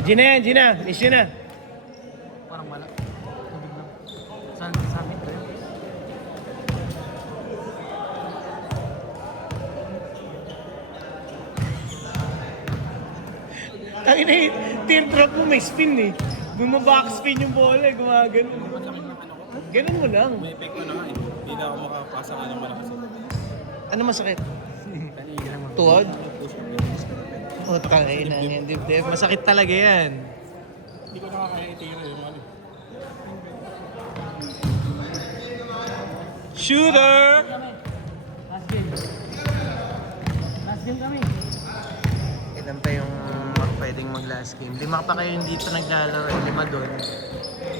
Gina yan, Gina. Miss yun na. Parang wala. Tubig lang. Sa amin ba yun? Tangin na yung teardrop mo may spin eh. Bumabackspin yung bola eh, gumagano. Ganun mo lang. May epekto na nga eh. Hindi na ako makapasa ka ng malakas. Ano masakit? Kanina lang. Tuhod? Push up. O, tangin na yan, dibdib. Masakit talaga yan. Hindi ko nakakaya itira yung ano. Shooter! Last game. Last game kami. Ilan pa yung pwedeng mag-last game? 5 pa kayo dito naglalaro, 5 doon.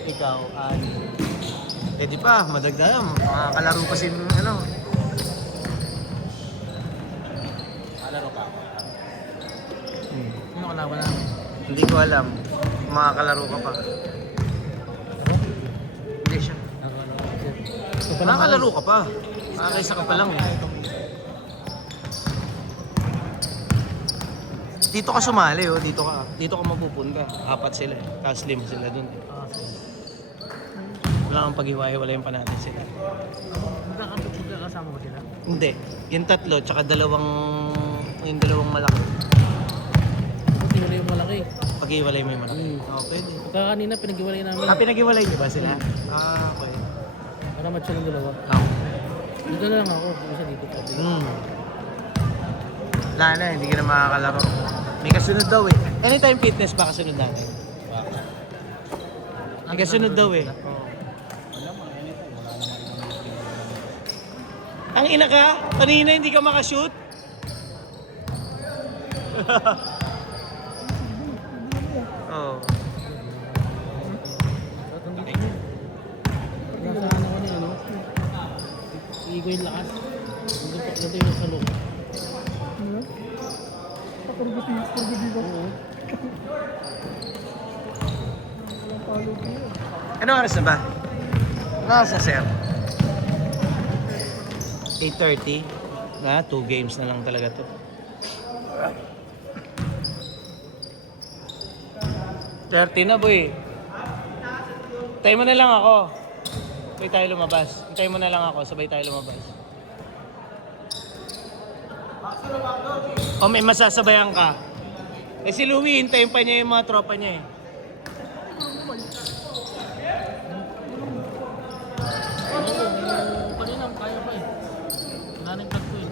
Ikaw, di pa, madagdagan. Makakalaro pa si, ano. Alaro pa ako. Sino kalaban namin? Hindi ko alam. Makakalaro ka pa. Hindi siya. Makakalaro ka pa. Makakaisa ka pa lang eh. Dito ka sumali oh, dito ka mapupunta. 4 sila eh. Tapos 5 sila dun eh. Wala kang paghiwa-hiwalayin pa natin sila. Magkakasama ba sila? Hindi. Yung 3, tsaka yung dalawang malaki. Buti wala yung malaki. Paghiwalay mo yung malaki. Oo, pwede. Kaya kanina pinag-iwalay namin. Pinag-hiwalay niyo ba sila? Okay. Para match ng dalawa. Dito na lang ako. Isa dito pa. Wala na, hindi ka na makakalaro. May kasunod daw eh. Anytime Fitness ba kasunod natin? May kasunod daw eh. Wala mo, anytime. Wala naman. Ang ina ka, kanina hindi ka makashoot. Oh. Nasa ano ko niya, no? Iigo yung lakas. Ganito yung sa loob. Oo. Ano oras na ba? Ano oras na, sir? 8:30. 2 games na lang talaga to. $30 na, boy. Hintay mo na lang ako. Sabay tayo lumabas. Hintay mo na lang ako, sabay tayo lumabas. O may masasabayan ka. Eh si Louie, hintayin pa niya yung mga tropa niya eh. Kanina, kaya pa eh. Nanay vlog ko eh.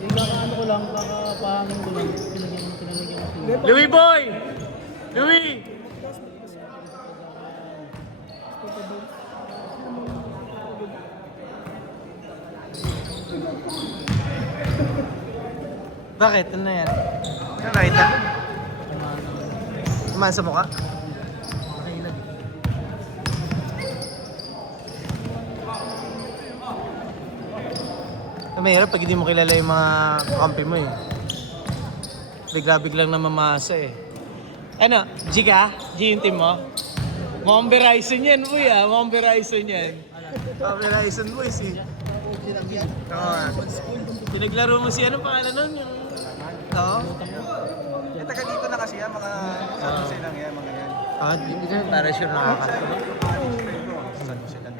Yung baka ano ko lang, baka pahangin ko lang. Pinalagyan ko. Louie boy! Louie! Bakit? Ano na yan? Ano nakita? Tumaan sa mukha? Makailag eh. Mahirap pag hindi mo kilala yung mga kampi mo eh. Bigla-biglang namamasa eh. Ano? G ka? G yung team mo? Mukhang Verizon yan, boy ah. Mukhang Verizon yan. Verizon boys eh. Oo nga. Pinaglaro mo si ano pangalan nun? Yung... Oo? Eh, taga dito na kasi yan, mga San Jose lang yan, mga yan. Para sure nakakatawa. San Jose lang.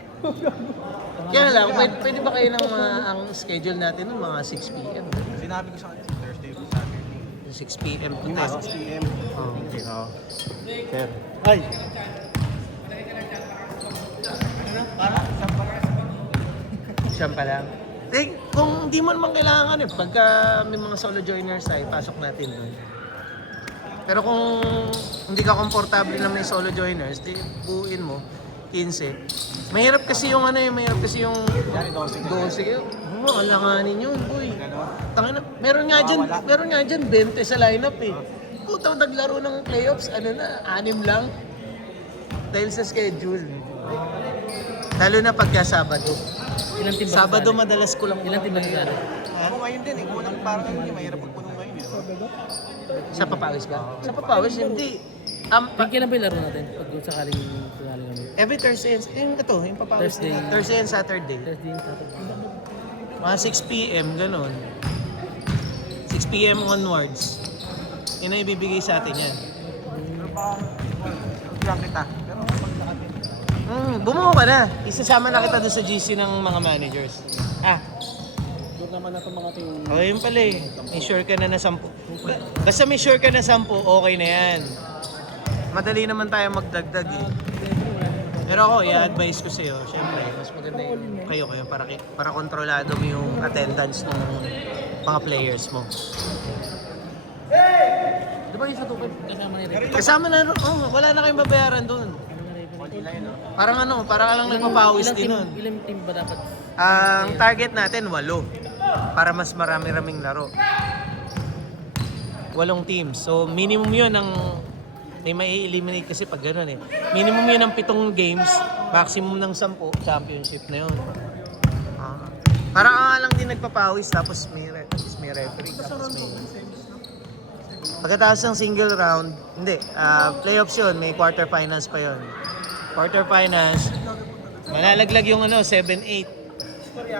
Kaya lang, pwede ba kayo ng ang schedule natin ng mga 6 p.m.? Sinabi ko sa kanya, Thursday to Saturday. 6 p.m. to 6 10. p.m. Oh. Okay, oo. Sir. Ay! Siyam pa lang. Kung di mo naman kailangan pagka may mga solo joiners tayo, pasok natin doon. Pero kung hindi ka komportable na may solo joiners, di buuin mo, 15. Mahirap kasi yung mahirap kasi yung 12 kayo. Alanganin yun, boy. Tangina, meron nga dyan 20 sa lineup eh. Puta, naglaro ng playoffs, 6 lang. Dahil sa schedule. Lalo na pagka Sabado. Ilang team ba? Sabado madalas ko lang. Ilang team ba sila? Ako ngayon din eh, unang parang hindi, mahirap magpunong ngayon eh. Sa Papawis ba? Sa Papawis, hindi. Kailan ba yung laro natin? Pag sakaling tunali kami. Every Thursday, yung Papawis. Thursday. Thursday and Saturday. Thursday, Saturday. Mga 6 p.m. ganun. 6 p.m. onwards. Yun ang ibibigay sa atin yan. Lang kita. Pero Bumuo ka na. Isasama na kita doon sa GC ng mga managers. Doon naman na itong mga team. Oh, yun pala eh. May sure ka na na 10. Basta may sure ka na 10, okay na yan. Madali naman tayo magdagdag eh. Pero ako, i-advise ko sa'yo, syempre, mas maganda yung kayo para kontrolado mo yung attendance ng mga players mo. Di ba yung sa tukod kasama ni Rick? Kasama na, wala na kayong babayaran doon. Parang para ka lang nagpapawis din nun. Ilang team ba dapat? Ang target natin, 8. Para mas marami-raming laro. 8 teams. So, minimum yun ang may mai-eliminate kasi pag gano'n eh. Minimum yun ng 7 games, maximum ng 10, championship na yun. Parang ka lang din nagpapawis tapos may referee. Tapos may... Pagkatapos ng single round, hindi, playoffs yun, may quarterfinals pa yun. Quarterfinals, malalaglag yung 7-8.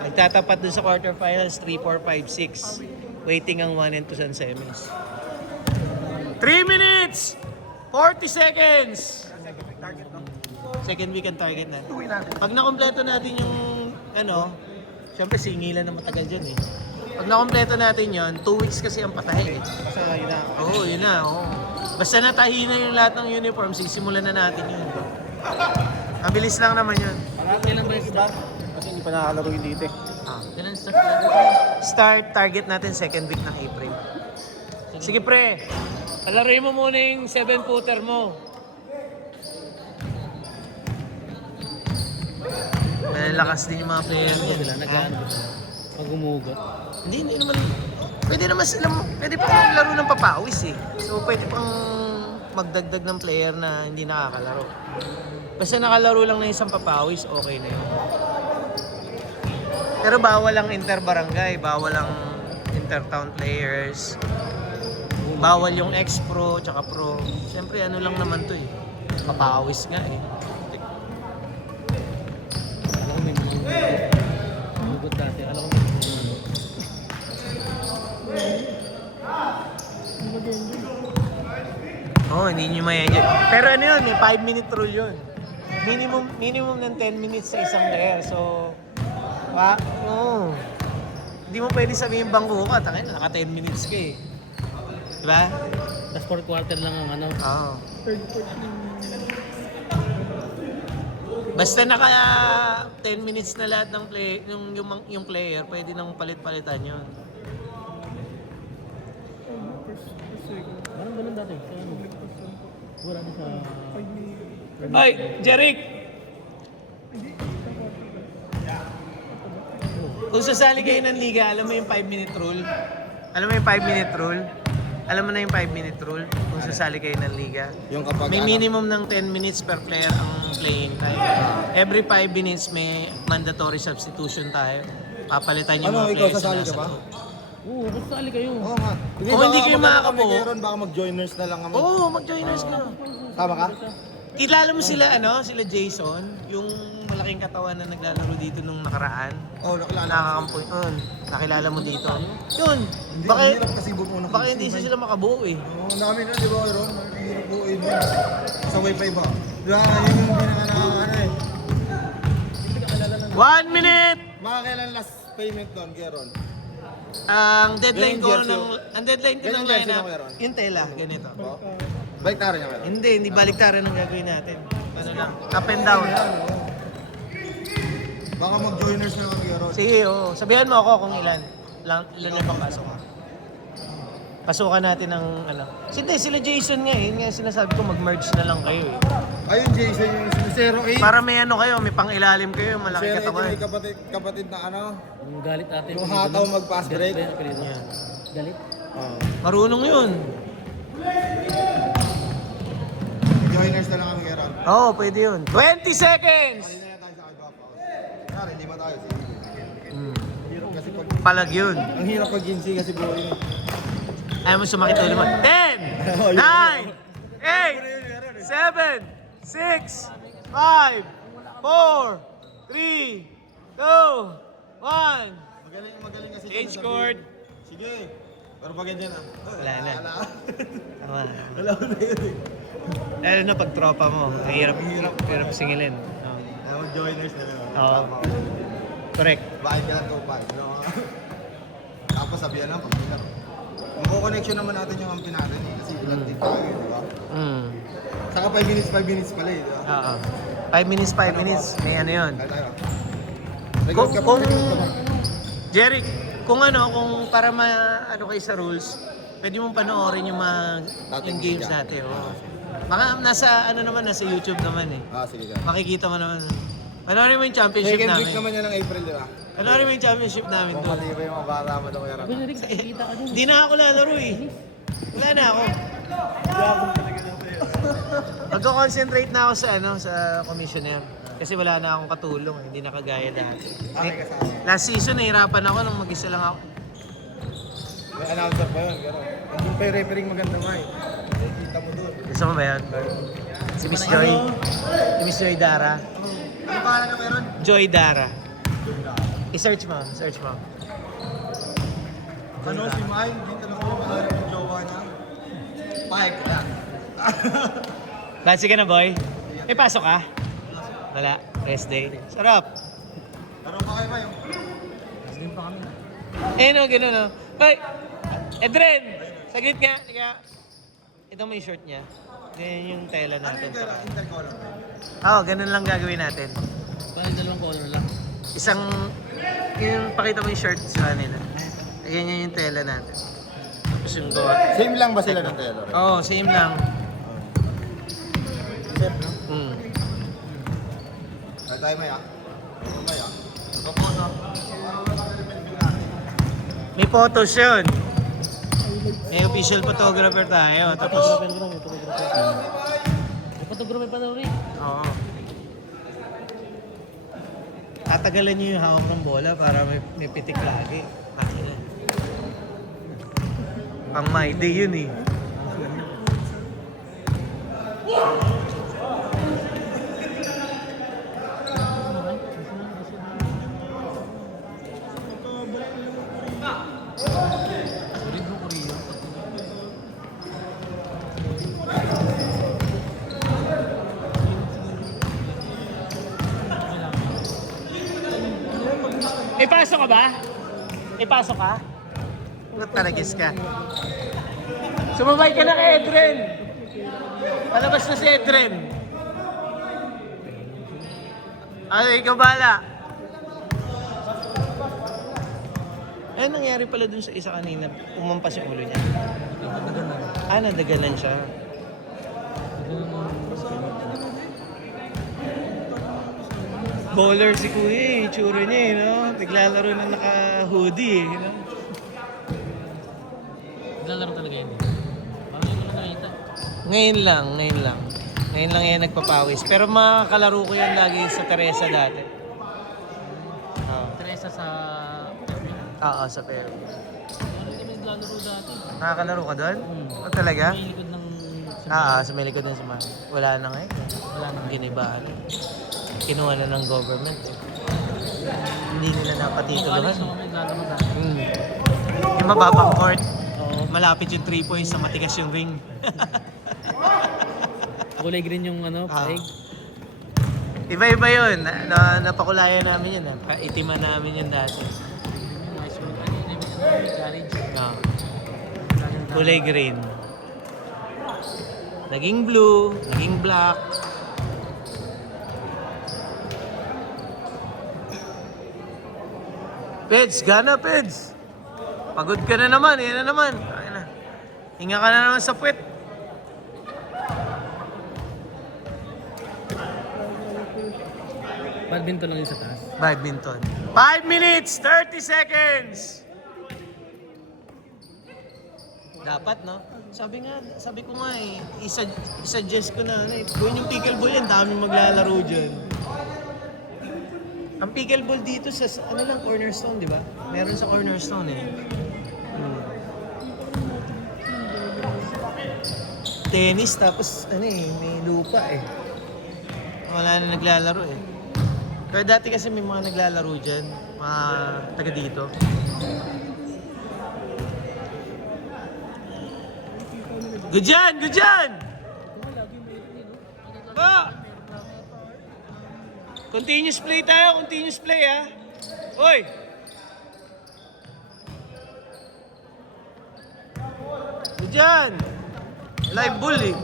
Nagtatapat dun sa quarterfinals, 3, 4, 5, 6. Waiting ang 1 and 2 sa semis. 3 minutes! 40 seconds! Second week ang target natin. Pag nakompleto natin yung syempre singilan na matagal dyan eh. Pag nakompleto natin yon, 2 weeks kasi ang patay eh. basta yun na. Oo, yun na. Oo. Basta natahi na yung lahat ng uniform, sisimulan na natin yun. Mabilis lang naman yun. Kailan ba yung start? Kasi hindi pa nakakalaro yung dito eh. Kailan start natin? Start target natin second week ng April. Sige pre, alarin mo muna yung 7-footer mo. Malalakas din yung mga player mo. Sila nag-ano. Pag umugot. Hindi naman. Pwede pa maglaro ng papawis eh. So pwede pang magdagdag ng player na hindi nakakalaro. Basta nakalaro lang ng isang papawis, okay na yun. Pero bawal ang inter-barangay, bawal ang inter-town players. Bawal yung ex-pro tsaka pro. Siyempre ano lang naman to eh. Papawis nga eh. Alam ko may mga umugot dati. Alam ko may mga Hindi nyo ma-enjoy. Pero ano yun, may 5-minute rule yun. Minimum ng 10 minutes sa isang player. So, hindi mo pwede sabihin bangko ka. Tangin na, naka 10 minutes ka eh. Diba? Tapos 4 quarter lang ang Oo. Basta naka 10 minutes na lahat ng yung player, pwede nang palit-palitan yun. Parang ganun dati. Kaya ano? Wala din sa... Ay, Jeric! Kung sasali kayo ng liga, alam mo yung 5-minute rule? Alam mo yung 5-minute rule? Alam mo na yung 5-minute rule kung sasali kayo ng liga? Yung kapag May minimum ng 10 minutes per player ang playing time. Every 5 minutes may mandatory substitution tayo. Papalitan yung mga Ikaw players sasali na ka nasa ba? loob. Oo, kasali kayo. Oo nga. Kung hindi kayo makakabuo, baka mag-joiners na lang kami. Oo, mag-joiners ka. Tama ka? Kilala mo sila, sila Jason, yung malaking katawan na naglalaro dito nung nakaraan. Oo, nakilala. Nakakampoy. Nakilala mo dito. Yun. Hindi, Baka, ang hirap kasi buo na. baka hindi sila makabuo eh. Oo, namin na, di ba, Ron? Ang hirap buuin mo. Sa wifi ba? Di ba, yun yung pinaka-nakakano eh. 1 minute! Mga kailan last payment doon, Geron? Ang deadline ko Ganyan ang deadline ko ng Ganyan jersey lineup, mo meron? yung tela, ganito. Balik na rin niya meron. Hindi baliktaran ang gagawin natin. Ano lang, up and down. Baka mag-joiners na kami, Geron. Sige, sabihan mo ako kung ilan yung papasok. Pasukan natin ng sila Jason nga eh. Nga sinasabi ko mag-merge na lang kayo eh. Ayun, Jason, yung 08. Para may kayo, may pang-ilalim kayo, malaki 08 katawan. yung kapatid na Yung galit natin. Yung hataw mag-pass break. Yan. Galit? Oo. Marunong yun. Joiners na lang kami, Geron. Oo, pwede yun. 20 seconds! Hindi na tayo sa kagwapa. Sorry, hindi mo tayo. Hirap kasi pag... Palag yun. Ang hirap pag ginsi kasi buuin eh. Ayaw mo sumakit ulit mo. 10, 9, 8, 7, 6, 5, 4, 3, 2, 1. Magaling kasi. Change siya court. sabihin. Sige. Pero pag ganyan ah. Wala na. Tama. Wala na yun eh. Lalo na pag tropa mo, mahirap singilin. Ewan, joiners na yun. Oo. Correct. Bakit ka lang tupad? No? Tapos sabihan lang pag nila. Kung connection naman natin yung ampi natin eh. Kasi ilang din tayo, di ba? Saka 5 minutes pala eh, di ba? Oo. 5 minutes, 5 minutes. May ano yun. Tayo tayo. Kung, Record ka pa, kung, record ka pa. Jeric, kung para ano kayo sa rules, pwede mong panoorin yung mga Dating yung games video. natin. Oh. Baka nasa YouTube naman eh. Sige ka. Makikita mo naman. Panoorin mo yung championship Second namin. week naman yan ng April, di ba? Panoorin mo yung championship namin Kung doon. matibay yung mga bata mo daw Sabi na rin, kita ka dun. Hindi na ako lalaro eh. Wala na ako. Magko-concentrate na ako sa commissioner. Kasi wala na akong katulong, hindi na kagaya dati. May kasama. Last season, nahirapan ako nung mag-isa lang ako. May announcer pa yun, gano'n. Andun pa yung refereeing maganda nga eh. Nakikita mo doon. Gusto mo ba yan? Si Miss Joy? Si Miss Joy Dara? Ano pangalan na meron? Joy Dara. I-search mo, search mo. Ano si Mike? Hindi ka na ko maaari ng jowa niya. Mike, yan. Bansi ka na, boy? May pasok ka? Wala. Rest day. Sarap. Laro pa kayo ba yung? Din pa kami. No, gano'n no. Hoy! Edren! Saglit nga. Sige. Ito mo yung short niya. Ganyan yung tela Ano natin. yung intercolor? Oo, ganun lang gagawin natin. Parang dalawang color lang. Yung pakita mo yung shirt sa kanila. Ayan yung tela natin. Tapos yung gawa. Same lang ba sila ng Taylor? Oo, same lang. Same, no? Tayo may ah. Ano ba yan? Kaposo. May photos yun. May official photographer tayo. Tapos, May photographer pa daw rin. oo. Tatagalan nyo yung hawak ng bola para may pitik lagi. Makina. Pang my day yun eh. Ipasok ka ba? Ipasok ka? Ba't talagis ka? Sumabay ka na kay Edren! Palabas na si Edren! Ay, ikaw bala! Eh, nangyari pala dun sa isa kanina, umampas yung ulo niya. Nadaganan siya. Bowler si Kuya eh, tsura niya eh, no? Naglalaro na naka-hoodie eh, no? Naglalaro talaga yun. Parang yun lang nakita. Ngayon lang. Ngayon lang yan nagpapawis. Pero makakalaro ko yan lagi sa Teresa dati. Teresa sa... Oo, sa Pero. Parang kami naglalaro dati. Nakakalaro ka doon? O talaga? May likod ng... Sa may likod ng sumama. Wala na ngayon. Wala nang ginibaan. Kinuha na ng government eh. Hindi nila napatituluhan. Kung kami naglalaro dati. Yung mababang court, Oo. malapit yung 3 points na matigas yung ring. Kulay green yung paig. Iba-iba yun. Napakulayan namin yun. Itiman namin yun dati. Nice one. Garage. Kulay green. Naging blue, naging black. Peds, gana Peds. Pagod ka na naman, yan na naman. Ayun na. Hinga ka na naman sa puwet. Badminton lang yung sa taas. Badminton. 5 minutes, 30 seconds. Dapat, no? Sabi ko nga eh, i-suggest ko na, gawin yung pickleball yan, dami maglalaro dyan. Ang pickleball dito sa, cornerstone, di ba? Meron sa cornerstone eh. Tennis, tapos, may lupa eh. Wala na naglalaro eh. Pero dati kasi may mga naglalaro dyan. mga taga dito. Good yan! Good yan! Ah! Continuous play tayo, continuous play ha. Oy! Good yan! Live bull eh.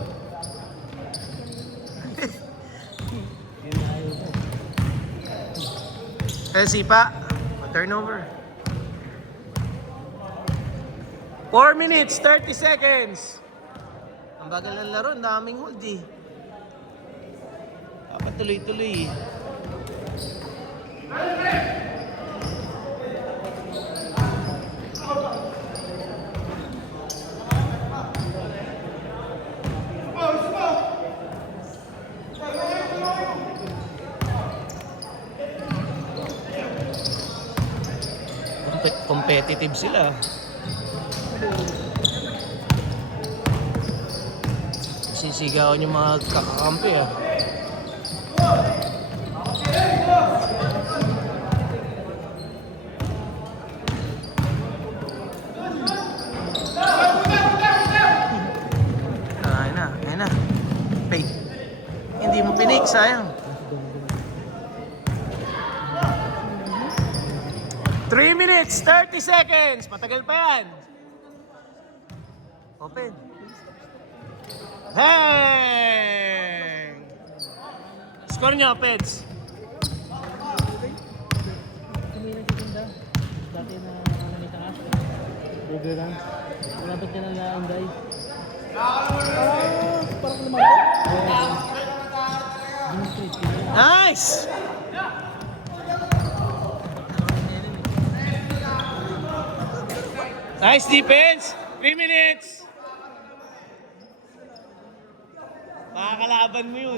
Sipa, turnover. 4 minutes, 30 seconds. Ang bagal ng laro, ang daming hold eh. Dapat tuloy-tuloy eh. Competitive sila. Sisigawan yung mga kakakampi ah. Ayun na. Pay. Hindi mo pinake, sayang. 3 minutes, 30 seconds. Matagal pa yan. Open. Hang! Score niya, Peds. Kami nagtitinda. Dati na nakanalita ka. Burger lang. Malapit ka na lang, guys. Parang lumagot. Nice! Nice defense. 3 minutes. Makakalaban mo yun.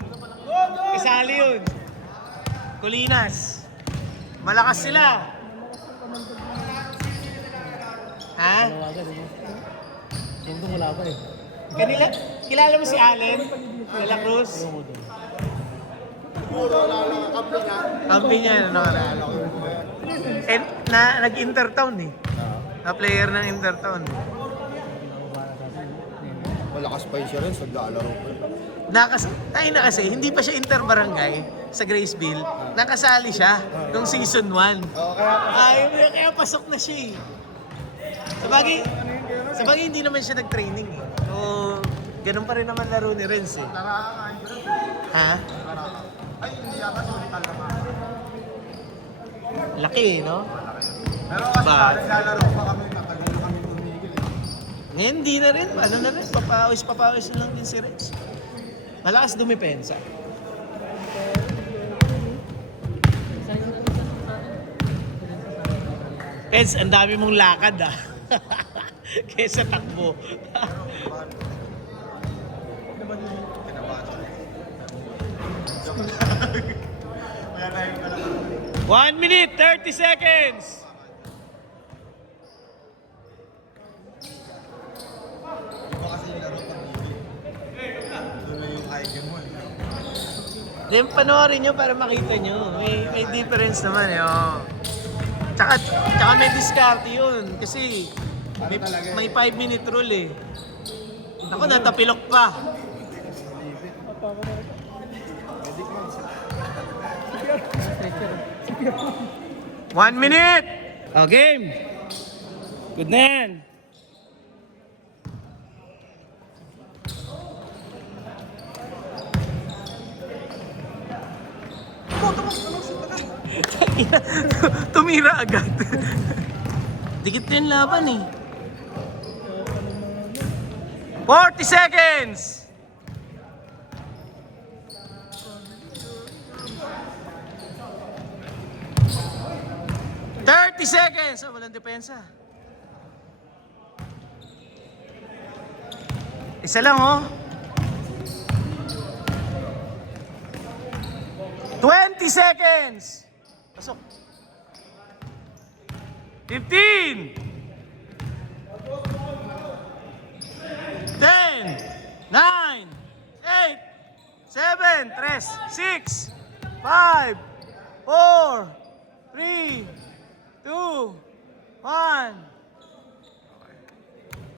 Isali yun. Colinas. Malakas sila. Ha? Malawagan, eh. Yung doon wala pa eh. Kilala mo si Allen? Wala Cruz? Kampi niya, ano ka na? And nag-intertown eh. Na player ng Intertown. Malakas pa yun siya rin, naglalaro pa. Tayo na kasi, hindi pa siya interbarangay sa Graceville. Nakasali siya nung season 1. Kaya pasok na siya eh. Sabagay hindi naman siya nag-training eh. So, ganun pa rin naman laro ni Renz eh. Ha? Ay, hindi yata total naman. Laki eh, no? Pero kasi naglalaro pa kami, matagal na kami tumigil eh. Ngayon, hindi na rin. Ano na rin, papawis na lang din si Renz. Malakas dumipensa. Peds, ang dami mong lakad ah. Kesa takbo. One minute, 30 seconds. Iba kasi yung laro pag-ibig. Tuloy yung icon mo eh. Then panoorin nyo para makita nyo. May difference naman eh. Oh. Tsaka may diskarte yun. Kasi may 5-minute rule eh. Ako natapilok pa. 1 minute! Oh, game! Good na yan. Tumira agad. Dikit din laban eh. 40 seconds! Seconds! Oh, walang depensa. Isa lang oh. 20 seconds! Pasok. 15! 10! 9! 8! 7! 3! 6! 5! 4! 3! 2, 1.